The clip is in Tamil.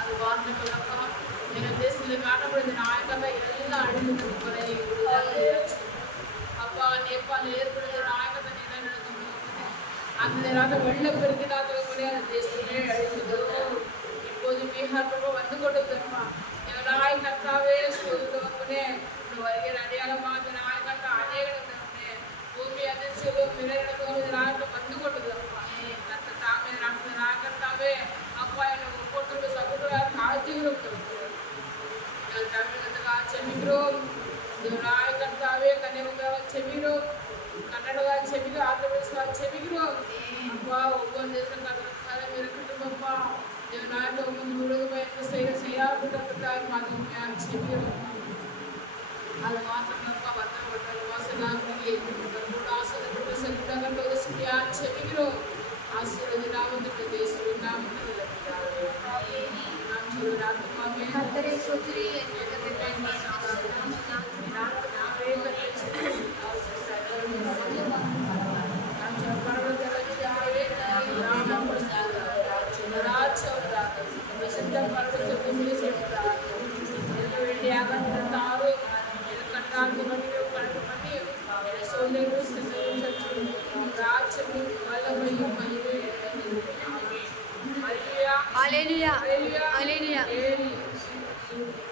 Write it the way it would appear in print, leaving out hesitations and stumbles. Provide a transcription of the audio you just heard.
அது வார்த்தைகளப்பா எங்கள் தேசத்தில் காணப்படுது நாயக்கத்தை எல்லாம் அழிந்து கொடுப்பதை அப்பா நேபாளில் ஏற்படுகிற நாயக்கத்தை நிலைநிறுத்தும் அந்த நேரத்தில் வெள்ளப்பெருக்கு தாக்கக்கூடிய அந்த தேசமே அழிந்ததோ இப்போது பீகார் பக்கம் வந்து கொண்டிருக்கிறோமா எங்கள் நாய் கத்தாவே சொல்லுவனே வருகிற அடையாளமாக நாய் கத்தா அநேகமே பூமி அதிர்ச்சியும் நிலைநிறுத்தும் நாயக்கம் வந்து கொண்டிருக்கிறோமா கத்த தாமே நடந்த நாய் கத்தாவே அப்பா என்னை ஒவ்வொருத்தருடைய சகோதர காட்சிகளும் தமிழகத்துக்காக செமிக்கிறோம் நாய் கத்தாவே கன்னியாகுமரியாக செமிக்கிறோம் கர்நாடகா செமிக்கிறோம் ஆந்திரப்பிரதேசமாக செமிக்கிறோம் அப்பா ஒவ்வொரு தேசக்காரங்களுக்காக இருக்கட்டும் அப்பா நாட்டை ஒவ்வொரு உலகமாக எந்த செய்யாவிட்டாய் மாதம் செமிக்கிறோம் அது மாத்திரப்பா வந்தவர்கள் வாசனாக ஆசிரியப்பட்ட செல்வங்கள் செமிக்கிறோம் ஆசீர்வாத நாமத்தில் இயேசுவின் நாமத்தில் நாம் சொல்லுற ஆத்மாவே கர்த்தரை ஸ்தோத்திரி Hallelujah. Hallelujah.